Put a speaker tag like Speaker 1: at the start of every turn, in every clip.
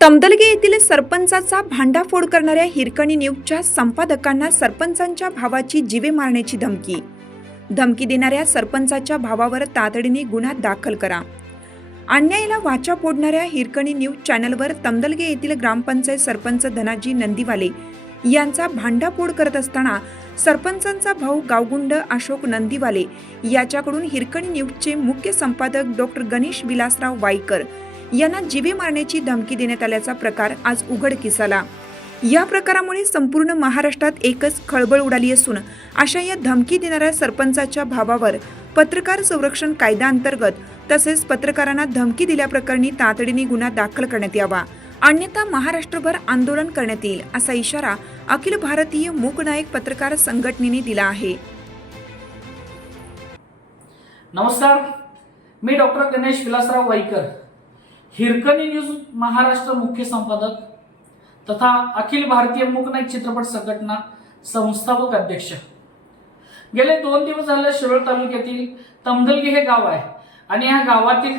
Speaker 1: तमदलगे येथील सरपंचाचा भांडाफोड करणाऱ्या हिरकणी न्यूजच्या संपादकांना सरपंचांच्या भावाची जीवे मारण्याची धमकी. धमकी देणाऱ्या सरपंचाच्या भावावर तातडीने गुन्हा दाखल करा. अन्यायाला वाचा फोडणाऱ्या हिरकणी न्यूज चॅनलवर तमदलगे येथील ग्रामपंचायत सरपंच धनाजी नंदीवाले यांचा भांडाफोड करत असताना सरपंचांचा भाऊ गावगुंड अशोक नंदीवाले याच्याकडून हिरकणी न्यूजचे मुख्य संपादक डॉक्टर गणेश विलासराव वाईकर यांना जीवे मारण्याची धमकी देण्यात आल्याचा प्रकार आज उघडकीस आला. या प्रकारामुळे संपूर्ण महाराष्ट्रात एकच खळबळ उडाली असून अशा या धमकी देणाऱ्या सरपंचाच्या भावावर पत्रकार संरक्षण कायद्याअंतर्गत तसेच पत्रकारांना धमकी दिल्याप्रकरणी तातडीने गुन्हा दाखल करण्यात यावा. अन्यथा महाराष्ट्रभर आंदोलन करण्यात येईल असा इशारा अखिल भारतीय मूकनायक पत्रकार संघटनेने दिला आहे.
Speaker 2: नमस्कार मी डॉक्टर गणेश विलासराव वाईकर हिरकणी न्यूज महाराष्ट्र मुख्य संपादक तथा अखिल भारतीय मूकनाईक चित्रपट संघटना संस्थापक अध्यक्ष. गेले दोन दिवस झाले शिरोळ तालुक्यातील तमदलगी हे गाव आहे आणि ह्या गावातील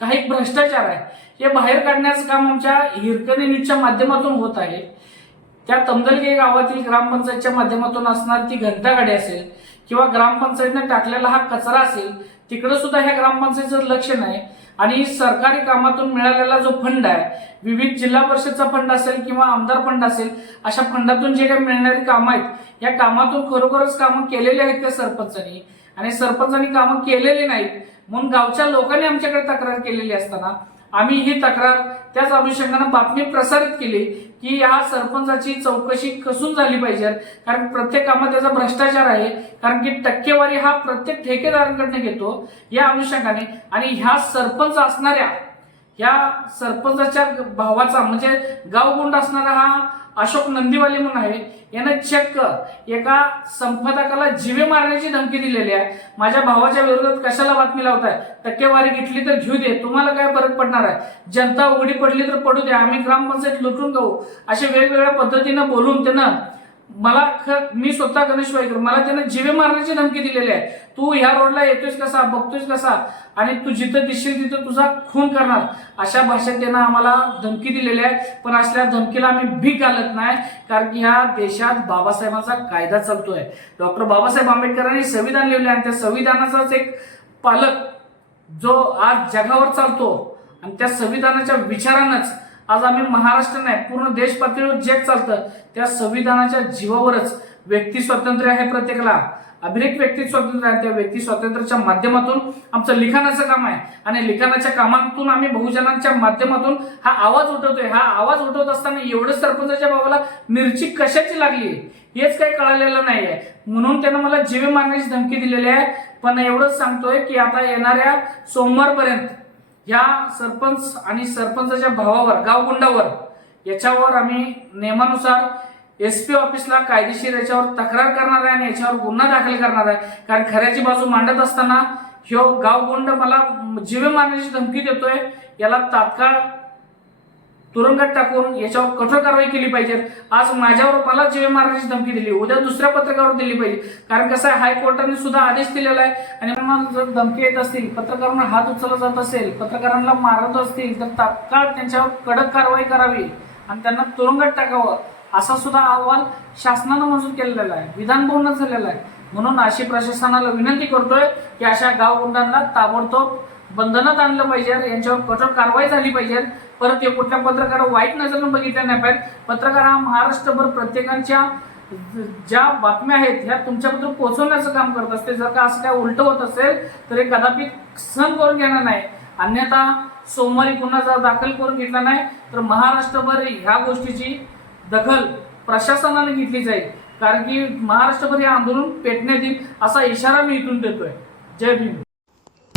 Speaker 2: काही भ्रष्टाचार आहे. हे बाहेर काढण्याचं काम आमच्या हिरकणी न्यूजच्या माध्यमातून होत आहे. त्या तमदलगे गावातील ग्रामपंचायतच्या माध्यमातून असणार ती घंटागाडी असेल किंवा ग्रामपंचायतीने टाकलेला हा कचरा असेल तिकडे सुद्धा ह्या ग्रामपंचायतीचं लक्ष नाही. आणि सरकारी कामातून मिळालेला जो फंड आहे विविध जिल्हा परिषदचा फंड असेल किंवा आमदार फंड असेल अशा फंडातून जे काही मिळणारी कामं आहेत या कामातून खरोखरच कामं केलेली आहेत त्या सरपंचांनी. आणि सरपंचांनी कामं केलेली नाहीत म्हणून गावच्या लोकांनी आमच्याकडे तक्रार केलेली असताना आम्ही ही तक्रार त्याच अनुषंगानं बातमी प्रसारित केली की या सरपंचाची चौकशी कसून झाली पाहिजे? कारण प्रत्येक कामात त्याचा भ्रष्टाचार आहे. कारण की टक्केवारी हा प्रत्येक ठेकेदारांकडनं घेतो या अनुषंगाने आणि ह्या सरपंच असणाऱ्या ह्या सरपंचाच्या भावाचा म्हणजे गावगुंड असणारा हा अशोक नंदीवाले म्हणून आहे यानं चक्क एका संपादकाला जिवे मारण्याची धमकी दिलेली आहे. माझ्या भावाच्या विरोधात कशाला बातमी लावताय? टक्केवारी घेतली तर घेऊ दे. तुम्हाला काय फरक पडणार आहे? जनता उघडी पडली तर पडू दे. आम्ही ग्रामपंचायत लुटून जाऊ असे वेगवेगळ्या पद्धतीनं बोलून त्यानं मला ख- मी स्वतः गणेश वाईकर मला त्यानं जिवे मारण्याची धमकी दिलेली आहे तू ह्या रोडला येतोयस कसा बघतोयस कसा आणि तू जिथं दिसशील तिथं तुझा खून करणार अशा भाषेत त्यानं आम्हाला धमकी दिलेली आहे. पण असल्या धमकीला आम्ही भीक घालत नाही कारण की ह्या देशात बाबासाहेबांचा कायदा चालतोय. डॉक्टर बाबासाहेब आंबेडकरांनी संविधान लिहिले आणि त्या संविधानाचाच एक पालक जो आज जगावर चालतो आणि त्या संविधानाच्या विचारानंच आज आम्ही महाराष्ट्र नाही पूर्ण देश पातळीवर जग चालतं. त्या संविधानाच्या जीवावरच व्यक्ती स्वातंत्र्य आहे प्रत्येकाला. अभिरेक व्यक्ती स्वातंत्र्य आहे त्या व्यक्ती स्वातंत्र्याच्या माध्यमातून आमचं लिखाणाचं काम आहे. आणि लिखाणाच्या कामातून आम्ही बहुजनांच्या माध्यमातून हा आवाज उठवतोय. हा आवाज उठवत असताना एवढं सरपंचाच्या भावाला मिरची कशाची लागली हेच काही कळालेलं नाहीये. म्हणून त्यानं मला जीवे मारण्याची धमकी दिलेली आहे. पण एवढंच सांगतोय की आता येणाऱ्या सोमवारपर्यंत या सरपंच आणि सरपंचाच्या भावावर गावगुंडावर याच्यावर आम्ही नियमानुसार एस पी ऑफिसला कायदेशीर याच्यावर तक्रार करणार आहे आणि याच्यावर गुन्हा दाखल करणार आहे. कारण खऱ्याची बाजू मांडत असताना ह्यो गावगुंड मला जीवे मारण्याची धमकी देतोय. याला तात्काळ तुरुंगात टाकून याच्यावर कठोर कारवाई केली पाहिजे. आज माझ्यावर मला जीवे मारण्याची धमकी दिली. उद्या दुसऱ्या पत्रकारावर दिली पाहिजे. कारण कसं आहे हायकोर्टाने सुद्धा आदेश दिलेला आहे. आणि मला जर धमकी येत असतील पत्रकारांना हात उचलला जात असेल पत्रकारांना मारत असतील तर तात्काळ त्यांच्यावर कडक कारवाई करावी. आणि त्यांना तुरुंगात टाकावं. असा सुद्धा अहवाल शासनानं मंजूर केलेला आहे. विधान भवनात झालेला आहे. म्हणून अशी प्रशासनाला विनंती करतोय की अशा गावगुंडांना ताबडतोब बंधनात आणलं पाहिजे. यांच्यावर कठोर कारवाई झाली पाहिजे. परत हे कुठल्या पत्रकार वाईट नजरेनं बघितल्या नाही पाहिजे पत्रकार हा महाराष्ट्रभर प्रत्येकांच्या ज्या बातम्या आहेत ह्या तुमच्याबद्दल पोहोचवण्याचं काम करत असते. जर का असं काय उलट होत असेल तर हे कदापि सहन करून घेणार नाही. अन्यथा सोमवारी गुन्हा जर दाखल करून घेतला नाही तर महाराष्ट्रभर ह्या गोष्टीची दखल प्रशासनाने घेतली जाईल. कारण की महाराष्ट्रभर हे आंदोलन पेटण्यात येईल असा इशारा मी इथून देतोय. जय भीम.